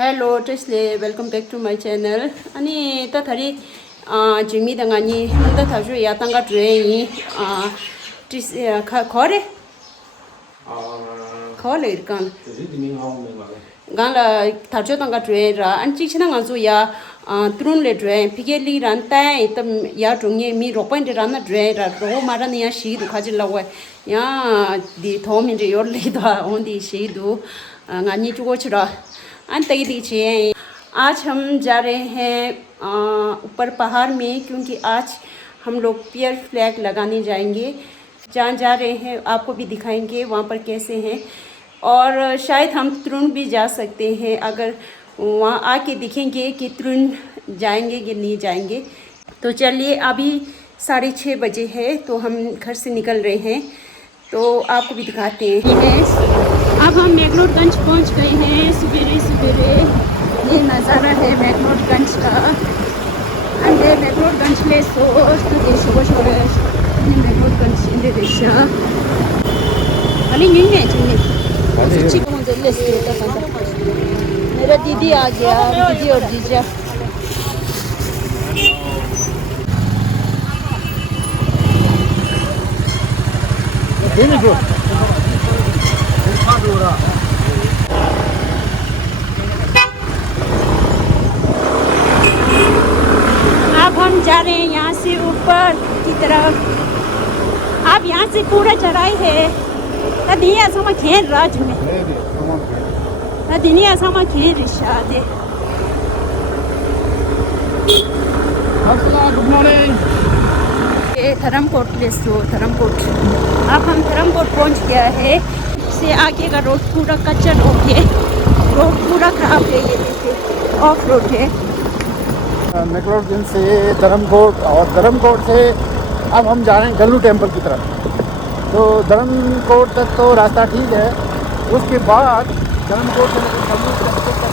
Hello, Trisle. Welcome back to my channel. Ani ta thari jimi dangani munda thaju ya tanga train tris khore khole irkan gala thaju tanga train ra an chi china ngazu ya trun le train pigeli ran tai tam ya tungye mi ro point ran na train ra ro mara ne ya shi du khajil lawa ya di thomin je yor le da on di shi du ngani chu go chura an तई दीजिए। आज हम जा रहे हैं ऊपर पहाड़ में, क्योंकि आज हम लोग पियर फ्लैग लगाने जाएंगे। जहाँ जा रहे हैं आपको भी दिखाएंगे वहाँ पर कैसे हैं, और शायद हम त्रुन भी जा सकते हैं अगर वहाँ आके दिखेंगे कि त्रुन जाएंगे कि नहीं जाएंगे। तो चलिए, अभी 6:30 बजे है तो हम घर से निकल रहे हैं, तो आपको भी दिखाते हैं। अब हम मैक्लोडगंज पहुंच गए हैं सवेरे सवेरे। ये नज़ारा है मैक्लोडगंज का। अंदर मैक्लोडगंज ले सो तो शुभ छोड़े मैक्लोडगंज इंडोनेशिया अली नहीं है चुने सच्ची को मुझे ले मेरा दीदी आ गया, दीदी और जीजा। अब हम जा रहे हैं यहाँ से ऊपर की तरफ। अब यहाँ से पूरा चढ़ाई है। दुनिया sama खेल राज में दुनिया sama खेल रिश्ता दे। Good morning. ये धर्मकोट प्लेस तो धर्मकोट। अब हम धर्मकोट पहुँच गया है। से आगे का रोड पूरा कच्चा रोड है, रोड पूरा खराब है। ये देखिए ऑफ रोड है। मैक्लोडगंज से धर्मकोट, और धर्मकोट से अब हम जा रहे हैं गल्लू टेम्पल की तरफ। तो धर्मकोट तक तो रास्ता ठीक है, उसके बाद धर्मकोट से गल्लू टेम्पल तक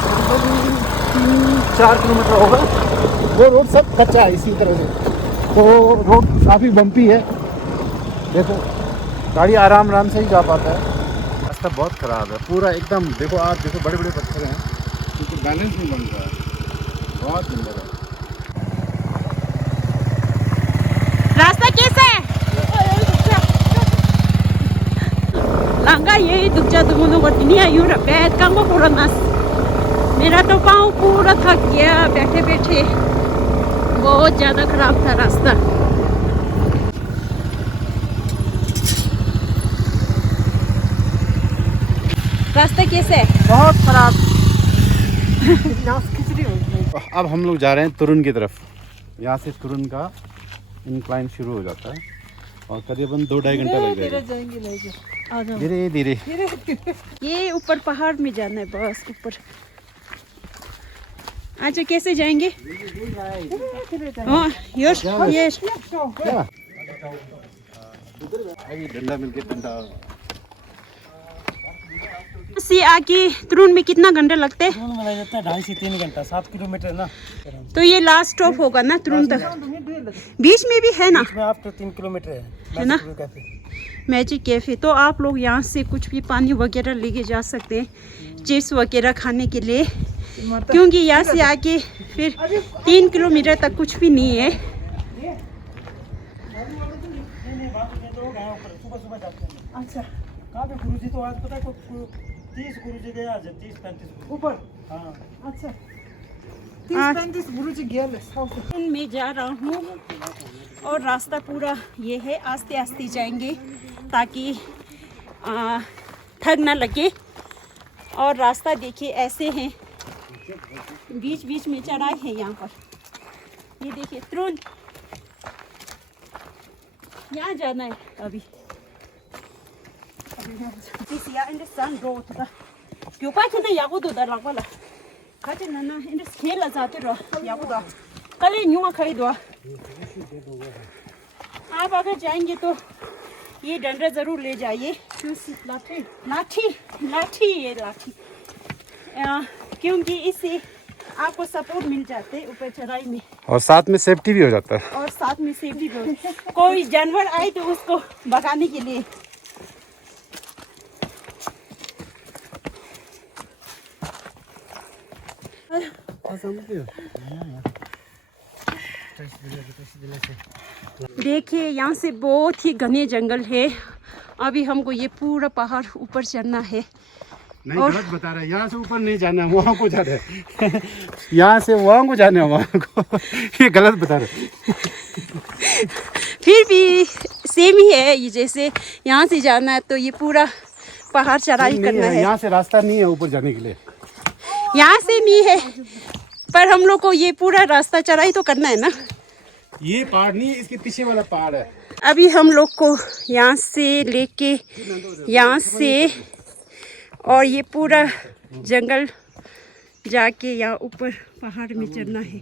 3-4 किलोमीटर होगा। वो रोड सब कच्चा है इसी तरह से, तो रोड काफ़ी बम्पी है। देखो गाड़ी आराम आराम से ही जा पाता है। रास्ता बहुत ख़राब है पूरा एकदम। देखो आप देखो बड़े बड़े पत्थर हैं, क्योंकि बैलेंस नहीं बन रहा है, बहुत सुंदर है। रास्ता कैसा है? लंगा ये दुखजा दुमुनो को दुनिया यूरोप बैठ काम पूरा नस। मेरा तो पाँव पूरा थक गया बैठे बैठे, बहुत ज़्यादा खराब था रास्ता। रास्ता कैसे है? बहुत खराब। अब हम लोग जा रहे हैं तुरुन की तरफ। यहाँ से तुरुन का इंक्लाइन शुरू हो जाता है और करीबन 2-2.5 घंटा लग जाएगा। धीरे धीरे। ये ऊपर पहाड़ में जाना है, बस ऊपर। आज कैसे जाएंगे? डंडा मिलके डंडा से आगे तुरुन में कितना घंटा लगते हैं? 2.5 से 3 घंटा, 7 किलोमीटर ना। तो ये लास्ट स्टॉप होगा ना तुरुन तक? बीच में भी है ना? आफ्टर 3 किलोमीटर है ना मैजिक कैफे। तो आप लोग यहाँ से कुछ भी पानी वगैरह लेके जा सकते हैं, चिप्स वगैरह खाने के लिए, क्योंकि यहाँ से आके फिर 3 किलोमीटर तक कुछ भी नहीं है। अच्छा कहाँ पे गुरुजी? तो आज पता है 30 गुरुजी गए आज, 30-35 ऊपर। हाँ अच्छा 30-35 गुरुजी गए। मैं जा रहा हूँ और रास्ता पूरा ये है, आस्ते आस्ते जाएंगे ताकि थक ना लगे। और रास्ता देखिए ऐसे हैं, बीच बीच में चढ़ाई है यहाँ पर। ये देखिए तुरुन, यहाँ जाना है अभी। Isi ya ini san road da. Kyo pa kina yago do da la wala. Kaje na na ini skela zaate ro yago da. कल यूँ खड़ी दो। आप अगर जाएंगे तो ये डंडा ज़रूर ले जाइए। लाठी लाठी लाठी ये लाठी, क्योंकि इससे आपको सपोर्ट मिल जाते हैं ऊपर चढ़ाई में, और साथ में सेफ्टी भी हो जाता है। और साथ में सेफ्टी भी हो, कोई जानवर आए तो उसको भगाने के लिए। देखिए यहाँ से बहुत ही घने जंगल है। अभी हमको ये पूरा पहाड़ ऊपर चढ़ना है। नहीं गलत बता रहा है, यहाँ से ऊपर नहीं जाना है, वहाँ को जाना है। यहाँ से वहाँ को जाना है, वहाँ को। ये गलत बता रहे हैं। फिर भी सेम ही है ये, जैसे यहाँ से जाना है तो ये पूरा पहाड़ चढ़ाई करना है। यहाँ से रास्ता नहीं है ऊपर जाने के लिए। यहाँ से नहीं है, पर हम लोग को ये पूरा रास्ता चढ़ाई तो करना है ना। ये पहाड़ नहीं है, इसके पीछे वाला पहाड़ है। अभी हम लोग को यहाँ से लेके यहाँ से और ये पूरा जंगल जाके यहाँ ऊपर पहाड़ में चढ़ना है।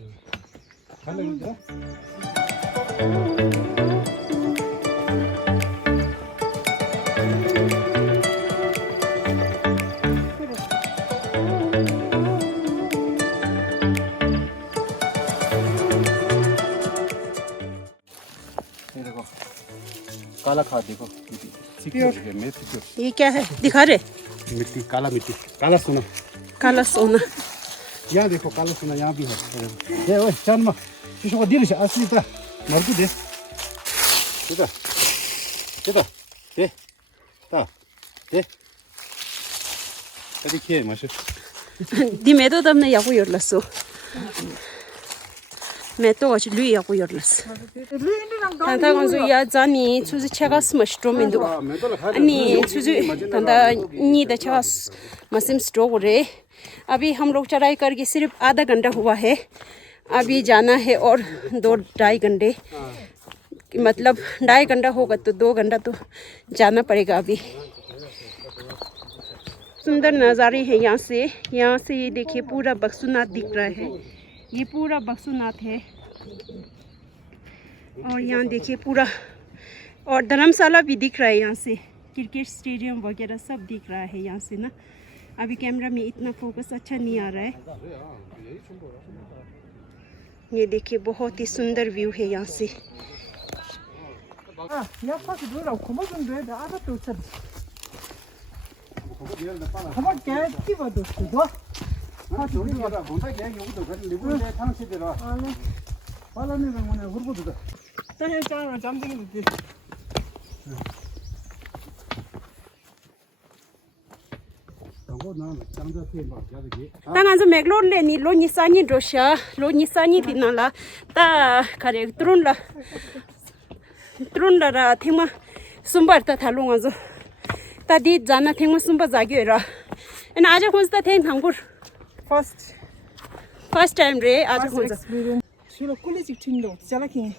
काला खाद देखो, ये क्या है दिखा रहे? मिट्टी, काला मिट्टी, काला सोना। काला सोना। यहाँ देखो काला सोना यहाँ भी है। ये ओए चल म इसको दिल से असली त मर्कु दे त्यता त्यता दे ता दे तदी के मासु दिमे도 담네 야구 열렸어. 매도 같이 루이 야구 열렸어. 단다 건조 야 자니 추지 차가 스마스트로민도 아니 추지 단다 नीदा 차가 मसिम स्ट्रोक हो रहे। अभी हम लोग चढ़ाई करके सिर्फ आधा घंटा हुआ है। अभी जाना है और 2-2.5 घंटे, मतलब 2.5 घंटा होगा तो 2 घंटा तो जाना पड़ेगा। अभी सुंदर नज़ारे हैं यहाँ से ये देखिए पूरा बक्सुनाथ दिख रहा है। ये पूरा बक्सुनाथ है और यहाँ देखिए पूरा, और धर्मशाला भी दिख रहा है यहाँ से। क्रिकेट स्टेडियम वगैरह सब दिख रहा है यहाँ से ना। अभी कैमरा में इतना फोकस अच्छा नहीं आ रहा है। ये देखिए बहुत ही सुंदर व्यू है यहाँ से। Tangan meglor le ni lo ni sani dosha lo ni sani tinala ta kare trun la ra thema sumbar ta thalunga zo ta di jana thema sumba jagi ra and aja khonsta thein thangur first time re aja khonsta चलो कुली चिट्ठी लो चला कि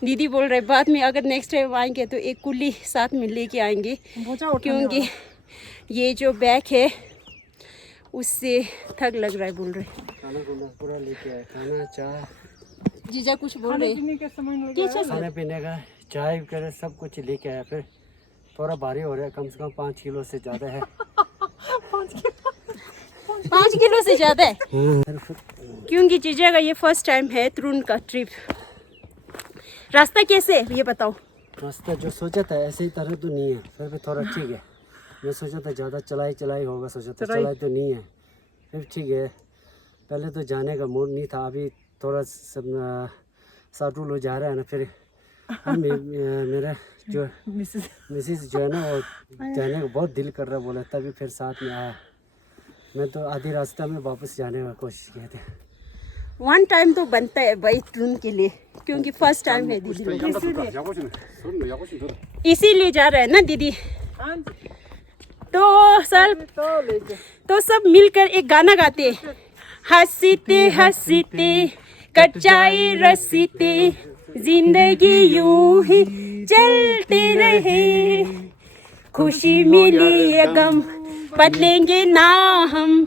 दीदी बोल रहे बाद में अगर नेक्स्ट टाइम आएंगे तो एक कुली साथ में लेके आएंगे, क्योंकि ये जो बैग है उससे थक लग रहा है। बोल रहे खाना पूरा लेके आए, खाना चाय जीजा कुछ बोल रहे खाने पीने का चाय वगैरह सब कुछ लेके आया। फिर थोड़ा भारी हो रहा है, कम से कम 5 किलो से ज़्यादा है। 5 किलो से ज़्यादा है क्योंकि जीजा का ये फर्स्ट टाइम है त्रुन का ट्रिप। रास्ता कैसे है ये बताओ। रास्ता जो सोचा था ऐसे ही तरह तो नहीं है, फिर भी थोड़ा ठीक है। मैं सोचा था ज़्यादा चलाई होगा, सोचा था चलाई तो नहीं है, फिर ठीक है। पहले तो जाने का मूड नहीं था, अभी थोड़ा सब साटू लोग जा रहे हैं ना। फिर मेरा जो मिसिस जो है ना वो जाने का बहुत दिल कर रहा बोला, तभी फिर साथ में आया। मैं तो आधी रास्ता में वापस जाने का कोशिश किए थे। 1 टाइम तो बनता है भाई ट्रुन के लिए, क्योंकि फर्स्ट टाइम है दीदी, इसीलिए जा रहे हैं ना दीदी। तो सब मिलकर एक गाना गाते, हंसते हंसते कट जाए रसीते जिंदगी यूं ही चलते रहे, खुशी मिली या गम बदलेंगे ना हम,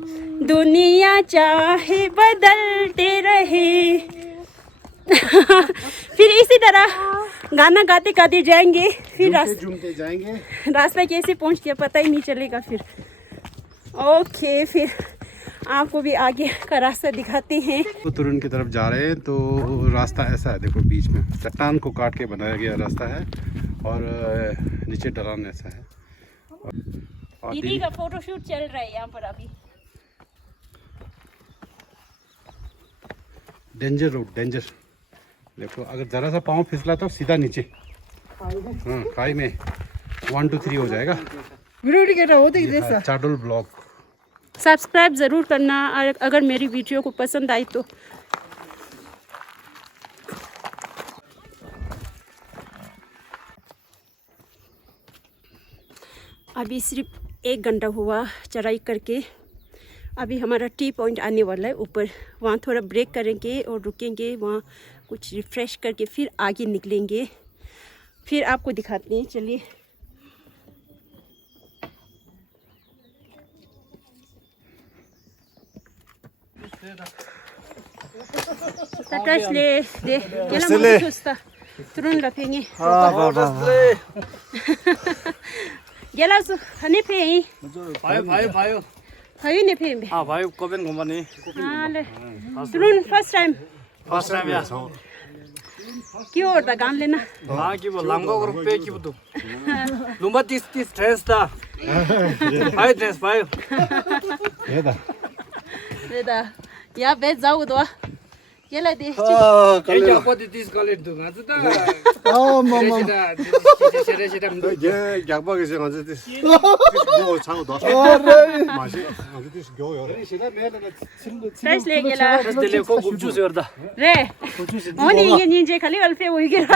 दुनिया चाहे बदलते रहे। फिर इसी तरह गाना गाते गाते जाएंगे, फिर झूमते जाएंगे। रास्ता कैसे पहुंचते हैं पता ही नहीं चलेगा फिर। ओके, फिर आपको भी आगे का रास्ता दिखाते हैं। तो तुरुन की तरफ जा रहे हैं, तो रास्ता ऐसा है देखो, बीच में चट्टान को काट के बनाया गया रास्ता है और नीचे ढलान ऐसा है। और दीदी का फोटोशूट चल रहा है यहाँ पर अभी। Danger road, danger. देखो अगर ज़रा सा पाँव फिसला तो सीधा नीचे, हाँ खाई में 1 2 3 हो जाएगा। वीडियो के रहो देख ये है चाडोल ब्लॉक। सब्सक्राइब ज़रूर करना अगर मेरी वीडियो को पसंद आई तो। अभी सिर्फ 1 घंटा हुआ चढ़ाई करके। अभी हमारा टी पॉइंट आने वाला है ऊपर, वहाँ थोड़ा ब्रेक करेंगे और रुकेंगे, वहाँ कुछ रिफ़्रेश करके फिर आगे निकलेंगे, फिर आपको दिखाते हैं। चलिए Tatasle de gelen usta. Turun la pengi. Gela su hani pengi. भाई Hayu ne pengi. हाँ भाई कोपेन घुमाने Ale. Turun first time. First time या Ki orada gamle na. हाँ कि वो लंगो ग्रुप पे कि वो लुम्बा 30 ड्रेस था 5 ड्रेस 5 ये दा Veda. Ya bet zau do. Gela de. ये क्या पति 30 कॉलेज दूंगा तो 어, 뭐. ये क्या बात है आज दिस गो चांग दो मासे आज दिस गो यार Fresh le gela. बस दिले को गुपचू से करता Re. Oni ye ninje khali alfe wo gira.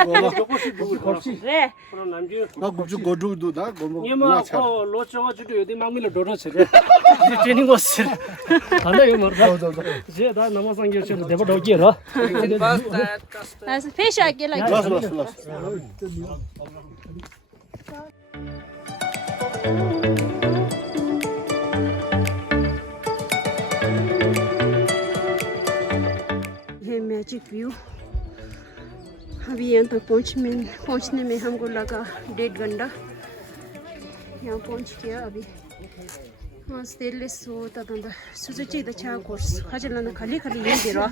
Re. नाम जी 아, 굽주 고두도 다 고모. ये मैं आपको लोच चंगा जुटे यदि मांग मिले डोना से ट्रेनिंग बस से हाले ये मरदा जे दा नमो संगे से देव डोगी र As fish gela. ये मैजिक व्यू। अभी यहाँ तक पहुँचने में हमको लगा 1.5 घंटा। यहाँ पहुँच गया अभी। हाँ स्टेनलेस हो तब सुजुची द चा कोर्स खाजलाना खाली ये दिरा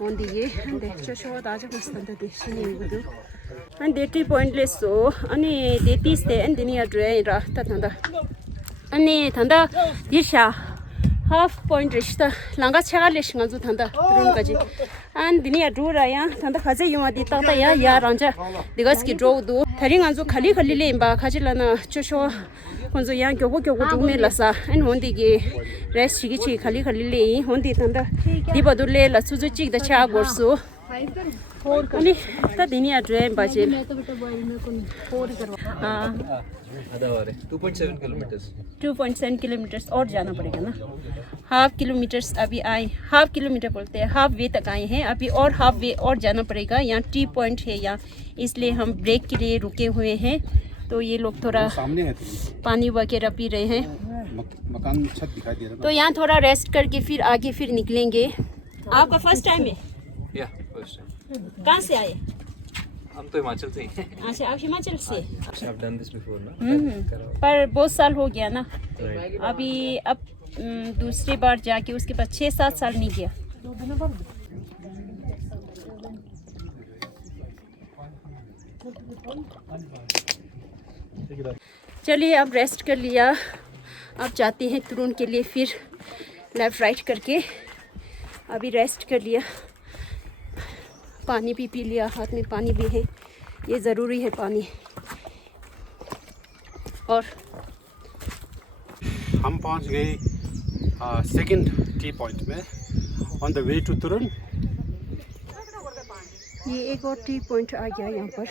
होंदी ये अंदे चशो दाजा मस्तंदा दे सुनी गुदु अंदे टी पॉइंटलेस हो अनि देती स्टे अंदिनी अड्रे रा तंदा अनि तंदा दिशा हाफ पॉइंट रिश्ता लंगा छगा लेशंगा जो तंदा रुन काजी अंदिनी अड्रा या तंदा खाजे युमा दी तंदा या रंजा दिगस की ड्रो दो थरिंगा जो खाली ले बा खाजलाना चशो 혼자 양 교보 두메라사 엔 혼디게 레시기치 칼리 레이 혼디 탄다 디바둘레 라수주치 다 차고스 아니 ता दिनी अड्रे बाजे हाँ 2.7 किलोमीटर्स और जाना पड़ेगा ना। हाफ किलोमीटर्स अभी आए, हाफ किलोमीटर बोलते हैं, हाफ वे तक आए हैं अभी, और हाफ वे और जाना पड़ेगा। यहाँ टी पॉइंट है यहाँ, इसलिए हम ब्रेक के लिए रुके हुए हैं। तो ये लोग थोड़ा सामने है पानी वगैरह पी रहे हैं, मकान छत दिखाई दे रहा है। तो यहाँ थोड़ा रेस्ट करके फिर आगे फिर निकलेंगे। आपका फर्स्ट टाइम है? या फर्स्ट टाइम। कहाँ से आए? हम तो हिमाचल से ही। अच्छा आप हिमाचल से? I've done this before ना। पर बहुत साल हो गया ना अभी, अब दूसरी बार जाके उसके बाद 6-7 साल नहीं गया। चलिए अब रेस्ट कर लिया, अब जाते हैं तुरुन के लिए फिर लेफ़्ट राइट करके। अभी रेस्ट कर लिया, पानी भी पी लिया, हाथ में पानी भी है, ये ज़रूरी है पानी। और हम पहुंच गए सेकंड टी पॉइंट में ऑन द वे टू तुरुन। ये एक और टी पॉइंट आ गया यहाँ पर।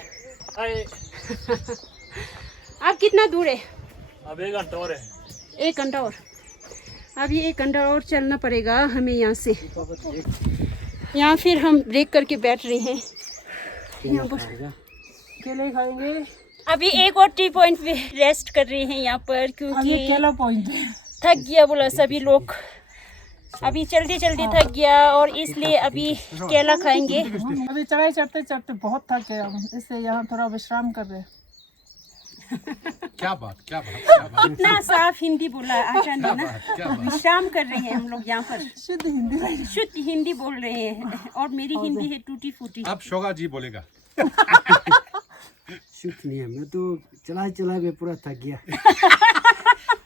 आप कितना दूर है? अब 1 घंटा और है। 1 घंटा और, अभी 1 घंटा और चलना पड़ेगा हमें यहाँ से। यहाँ फिर हम ब्रेक करके बैठ रहे हैं यहाँ पर, केले खाएंगे। अभी एक और टी पॉइंट पे रेस्ट कर रहे हैं यहाँ पर, क्योंकि केला पॉइंट है। थक गया बोला सभी लोग, अभी जल्दी थक गया और इसलिए अभी केला खाएंगे। अभी चढ़ाई चढ़ते बहुत थक गए हम, इसलिए यहाँ थोड़ा विश्राम कर रहे हैं। क्या बात इतना साफ हिंदी बोला आशान ने ना, विश्राम कर रहे हैं हम लोग यहाँ पर। शुद्ध हिंदी बोल रहे हैं, और मेरी हिंदी है टूटी फूटी। अब शोगा जी बोलेगा। शुद्ध नहीं है, मैं तो चला में पूरा थक गया।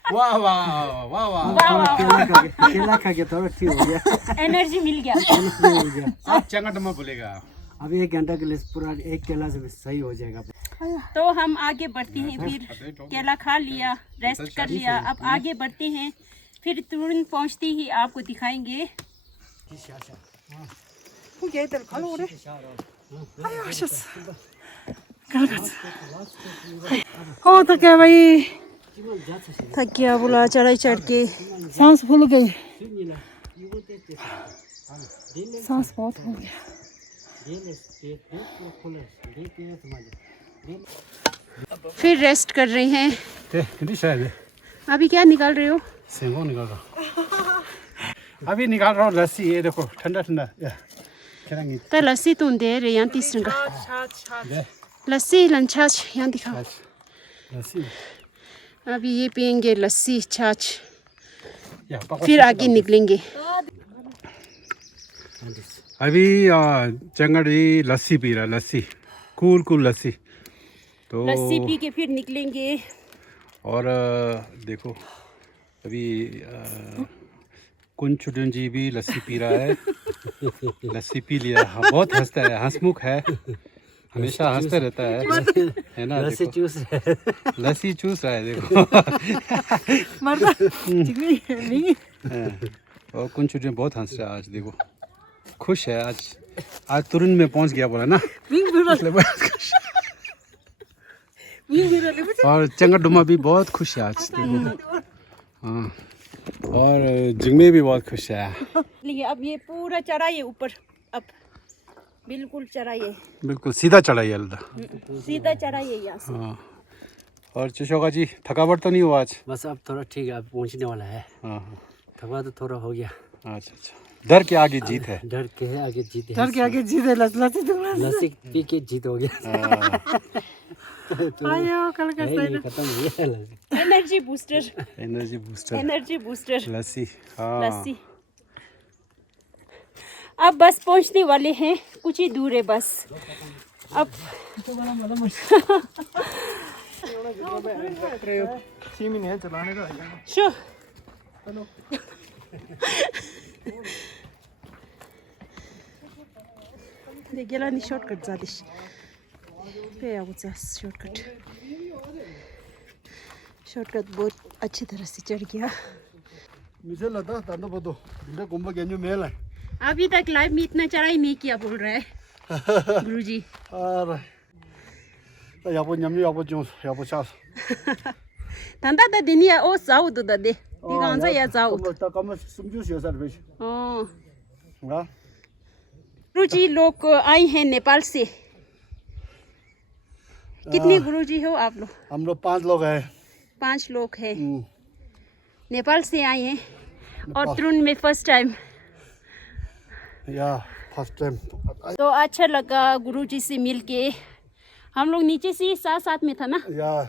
वाह वाह वाह वाह केला खा के थोड़ा ठीक हो गया, एनर्जी मिल गया। मिल गया। सब चंगटमा बोलेगा। अभी 1 घंटा के लिए पूरा एक केला से सही हो जाएगा। तो हम आगे बढ़ते हैं, फिर केला खा लिया, रेस्ट कर लिया, अब आगे बढ़ते हैं, फिर तुरंत पहुंचते ही आपको दिखाएंगे। हो तो क्या भाई, थक गया बोला चढ़ाई चढ़ के। सांस फूल गई, सांस बहुत हो गया। फिर रेस्ट कर रहे हैं। हिंदी शायद अभी क्या निकाल रहे हो? सेंगो निकाल रहा। अभी निकाल रहा हूँ लस्सी, ये देखो ठंडा ठंडा। खेलेंगे तो लस्सी तुम दे रहे हैं तीस रंग का लस्सी लंचाच यहाँ दिखाओ। लस्सी। अभी ये पियेंगे लस्सी छाछ, या फिर आगे निकलेंगे। अभी चंगड़ी लस्सी पी रहा, लस्सी कूल कूल लस्सी। तो लस्सी पी के फिर निकलेंगे। और देखो अभी कुंचुडन जी भी लस्सी पी रहा है। लस्सी पी लिया। हाँ, बहुत हंसता है, हंसमुख है, हमेशा हंसते रहता है ना। लस्सी देखो, चूस रहा है। लस्सी चूस रहा है देखो। और कुंचुडन बहुत हंस रहा है आज, देखो खुश है आज। आज तुरंत में पहुंच गया बोला ना। और चंगडुमा भी बहुत खुश है आज, देखो। हाँ, और जिंगमे भी बहुत खुश है। लेकिन अब ये पूरा चढ़ाइए ऊपर, अब बिल्कुल चढ़ाइए, बिल्कुल सीधा चढ़ाई अलदा। सीधा चढ़ाइए यहाँ से। हाँ, और चुशोका जी थकावट तो नहीं हुआ आज? बस अब थोड़ा ठीक है, अब पहुंचने वाला है। हाँ हाँ, थका तो थोड़ा हो गया। अच्छा अच्छा। डर के आगे जीत है। डर के आगे जीत है। डर के आगे जीत है, लस्सी पी के जीत हो गया। आयो कल है नहीं, खत्म हो गया lassi. Energy booster, energy booster energy booster lassi. हाँ लस्सी। अब बस पहुंचने वाले हैं, कुछ ही दूर है बस। अब 6 महीने है चलाने का। शो देखिए ला नहीं शॉर्टकट जादिश पे आउट शॉर्टकट। शॉर्टकट बहुत अच्छी तरह से चढ़ गया। मुझे लगा तंदो बदो इनका कुंभ गेंजो मेल है। अभी तक लाइव में इतना चढ़ाई नहीं किया बोल रहा है गुरुजी। अरे तो यापो न्यामी यापो जोस यापो चास तंदा दा दिनिया ओ साउ दो दा दे दी कौन सा या जाओ। तो कम समझो से सर बेच हाँ हां गुरुजी लोग आए हैं नेपाल से। कितने गुरुजी हो आप लोग? हम लोग 5 लोग हैं। 5 लोग हैं, नेपाल से आए हैं और तुरुन में फर्स्ट टाइम। या फर्स्ट टाइम। तो अच्छा लगा गुरुजी से मिलके। हम लोग नीचे से साथ साथ में था ना, या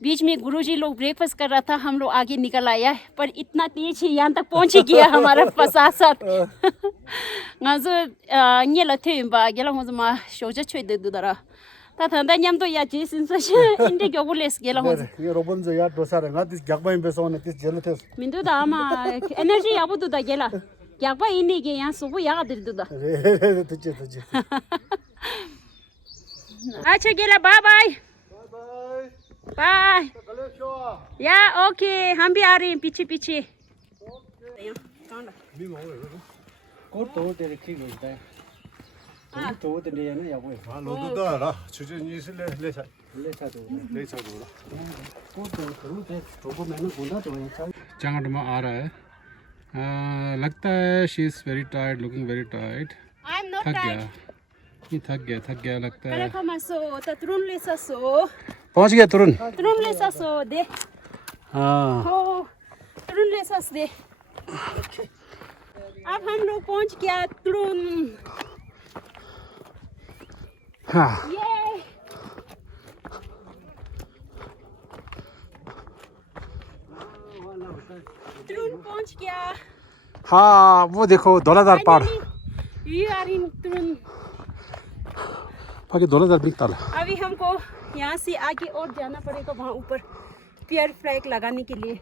बीच में गुरुजी लोग ब्रेकफास्ट कर रहा था, हम लोग आगे निकल आया, पर इतना तेज है यहाँ तक पहुँच ही गया हमारा साथ साथ। ngazu nye la the ba gela hozo ma shoja chwe de dudara ta thanda nyam to ya ji sin sa inde gyo gules gela hozo ये रोबन जो यार दोसा रंगा दिस गगबा इन बेसो ने दिस जेल थे। mindu da ma energy ya budu da gela ya ba ini ge ya subu ya dir duda रे तुझे acha gela bye bye bye bye कले शो या ओके हम भी आ रहे हैं पीछे पीछे। कोट तो तेरे ठीक होता है। तो तेरे ये ना या वो 아 로드다 라 주전이 슬레 레사 ले सा तो 레사 도라 कोट तो तेरे तो मैंने बोला तो ऐसा चंगडुमा आ रहा है। लगता है she is very tired, looking very tired. I am not थक टाइड गया, ये थक गया लगता कले है। खमासो त तुरुन ले ससो पहुंच गया तुरंत। तुरुन ले ससो दे हाँ हो तुरुन ले सस दे। अब हम लोग पहुंच गया तुरुन। हाँ ये तुरुन पहुंच गया। हाँ, वो देखो दौलतदार पहाड़। वी आर इन तुरुन। बाकी दौलतदार बिकता अभी हमको यहाँ से आगे और जाना पड़ेगा, वहाँ ऊपर पियर फ्लैग लगाने के लिए।